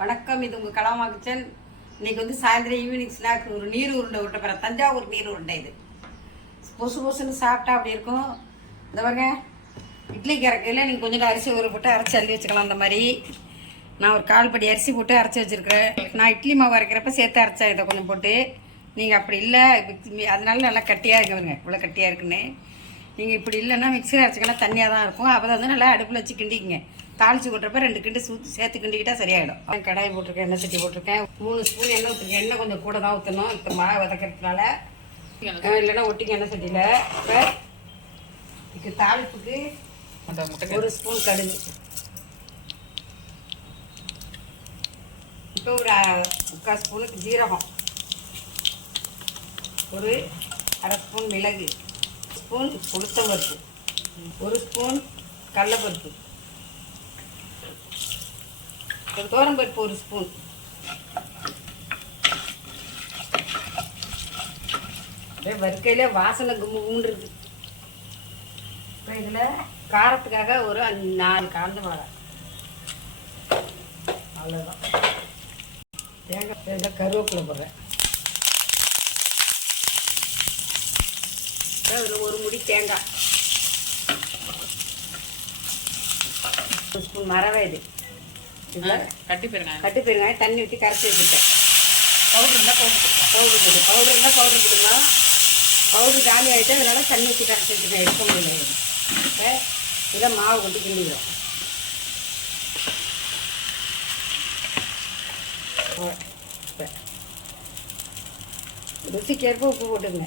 வணக்கம் இது உங்கள் கலாமா கிச்சன் இன்றைக்கி வந்து சாயந்தரம் ஈவினிங் ஸ்நாக் ஒரு நீர் உருண்டை விட்ட பிற தஞ்சாவூர் நீர் உருண்டை இது. பொசு பொசுன்னு சாப்பிட்டா அப்படி இருக்கும். இந்த பாருங்க இட்லி கறக்கையில் நீங்கள் கொஞ்சம் அரிசி ஊற போட்டு அரைச்சி அள்ளி வச்சுக்கலாம் அந்த மாதிரி. நான் ஒரு கால் படி அரிசி போட்டு அரைச்சி வச்சுருக்கிறேன். நான் இட்லி மாவு அரைக்கிறப்ப சேர்த்து அரைச்சேன் இதை கொஞ்சம் போட்டு. நீங்கள் அப்படி இல்லை அதனால நல்லா கட்டியாக இருக்குங்க இவ்வளோ கட்டியாக இருக்குன்னு. நீங்கள் இப்படி இல்லைன்னா மிக்ஸியில் அரைச்சிக்கலாம் தண்ணியாக தான் இருக்கும். அப்போ வந்து நல்லா அடுப்பில் வச்சு கிண்டிக்கிங்க. தாளிச்சு கொட்டுறப்ப ரெண்டு கிண்டு சூத்து சேர்த்து கிண்டிக்கிட்டா சரியாயிடும். கடாய் போட்டிருக்கேன் எண்ணெய் சட்டி போட்டிருக்கேன். மூணு ஸ்பூன் எண்ணெய் ஊற்றுருக்கேன் எண்ணெய் கொஞ்சம் கூட தான் ஊற்றணும் இப்போ மாவு வதக்கிறதுனால. இல்லைன்னா ஒட்டிக்க எண்ணெய் சட்டியில். இப்போ இதுக்கு தாளிப்புக்கு ஒரு ஸ்பூன் கடுகு. இப்போ ஒரு முக்கால் ஸ்பூனுக்கு ஜீரகம். ஒரு அரை ஸ்பூன் மிளகு. ஸ்பூன் உளுத்தம்பருப்பு. ஒரு ஸ்பூன் கடலப்பருப்பு. ஒரு தோரம்பருப்பு ஒரு ஸ்பூன். அப்படியே வறுக்கையில வாசனை கும்பு கும்பிடுறது இப்போ இதில் காரத்துக்காக ஒரு அஞ்சு நாலு காந்த மிளகாய் அவ்வளோதான் தேங்காய் இதில் கருவேப்பிலை போடுறேன். இதில் ஒரு முடி தேங்காய். ஒரு ஸ்பூன் மரவை இது. கட்டி போயிருங்க கட்டு பெருங்காயம் தண்ணி ஊற்றி கரைச்சி வச்சுட்டேன். பவுடர் இருந்தால் பவுடர் போட்டுக்கலாம் பவுடர் இருந்தால் பவுடர் போட்டுக்கலாம் பவுடர் காலி ஆகிட்டு அதனால தண்ணி ஊற்றி கரைச்சி வச்சுட்டேன் எடுக்க முடியல. இப்போ இதை மாவு கொண்டு கிண்டிக்கிறோம் ருசிக்கேற்ப உப்பு போட்டுங்க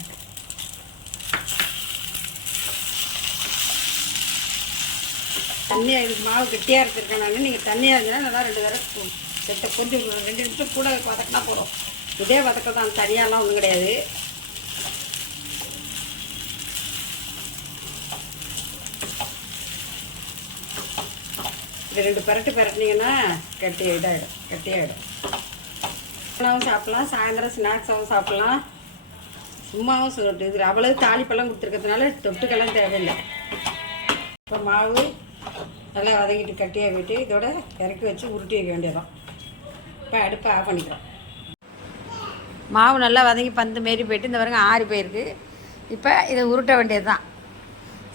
தண்ணியாக இதுக்கு மாவு கட்டியாக எடுத்துருக்கேன் நீங்கள் தண்ணியாக இருந்ததுன்னா நல்லா ரெண்டு தடவை செட்டை கொஞ்சம் ரெண்டு நிமிஷம் கூட வதக்கினா போதும். இதே வதக்க தான். தனியாலாம் ஒன்றும் கிடையாது. இது ரெண்டு பரட்டு பரட்டினீங்கன்னா கட்டி இதாகிடும் கட்டியாகிடும் ஆகிடும் சாப்பிட்லாம். சாயந்தரம் ஸ்நாக்ஸாகவும் சாப்பிட்லாம். சும்மாவும் சொல்லிட்டு இது அவ்வளவு தாளிப்பெல்லாம் கொடுத்துருக்கிறதுனால தொட்டுக்கெல்லாம் தேவையில்லை. இப்போ மாவு நல்லா வதக்கிட்டு கட்டியாக விட்டு இதோட இறக்கி வச்சு உருட்டி வைக்க வேண்டியதான் இப்போ அடுப்பை ஆஃப் பண்ணிக்கிறோம். மாவு நல்லா வதங்கி பந்து மாரி போயிட்டு இந்த பாருங்க ஆறி போயிருக்கு. இப்போ இதை உருட்ட வேண்டியது தான்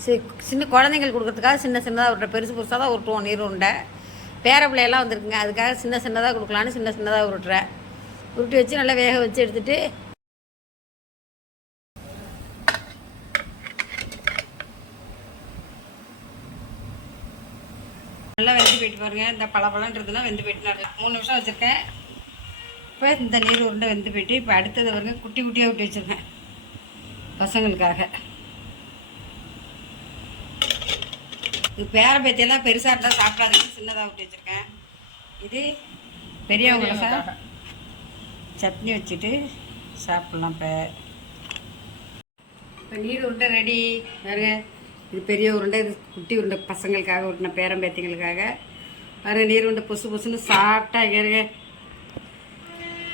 சி சின்ன குழந்தைங்களுக்கு கொடுக்குறதுக்காக சின்ன சின்னதாக உருட்ட பெருசு பெருசாக தான் உருட்டுவோம் நீர் உருண்டை. பேர பிள்ளையெல்லாம் வந்திருக்குங்க அதுக்காக சின்ன சின்னதாக கொடுக்கலான்னு சின்ன சின்னதாக உருட்டுறேன். உருட்டி வச்சு நல்லா வேக வச்சு எடுத்துகிட்டு நல்லா வெந்து போயிட்டு பாருங்க. இந்த பழப்பழன்றதுலாம் வெந்து போயிட்டு நான் மூணு நிமிஷம் வச்சுருக்கேன். இப்போ இந்த நீர் உருண்டை வெந்து போயிட்டு இப்போ அடுத்தது பாருங்க குட்டி குட்டியாக விட்டு வச்சுருக்கேன் பசங்களுக்காக. இது பேர பேத்தியெல்லாம் பெருசாக இருந்தால் சாப்பிடாதுன்னு சின்னதாக விட்டு வச்சுருக்கேன். இது பெரியவங்கள சார் சட்னி வச்சுட்டு சாப்பிட்லாம் இப்போ. இப்போ நீர் உருண்டை ரெடி பாருங்க. இது பெரிய உருண்டை இது குட்டி உருண்டை பசங்களுக்காக விட்டின பேரம்பேத்திங்களுக்காக பாருங்க நீர் உருண்டை பொசு பொசுன்னு சாப்பிட்டா ஏறுங்க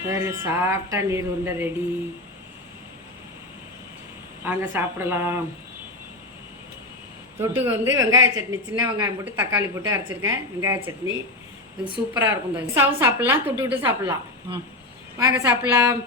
பாருங்க சாப்பிட்டா நீர் உருண்டை ரெடி வாங்க சாப்பிடலாம். தொட்டுக்கு வந்து வெங்காய சட்னி சின்ன வெங்காயம் போட்டு தக்காளி போட்டு அரைச்சிருக்கேன். வெங்காய சட்னி. இது சூப்பராக இருக்கும் சாவும் சாப்பிட்லாம் தொட்டுக்கிட்டு சாப்பிட்லாம். வாங்க சாப்பிட்லாம்.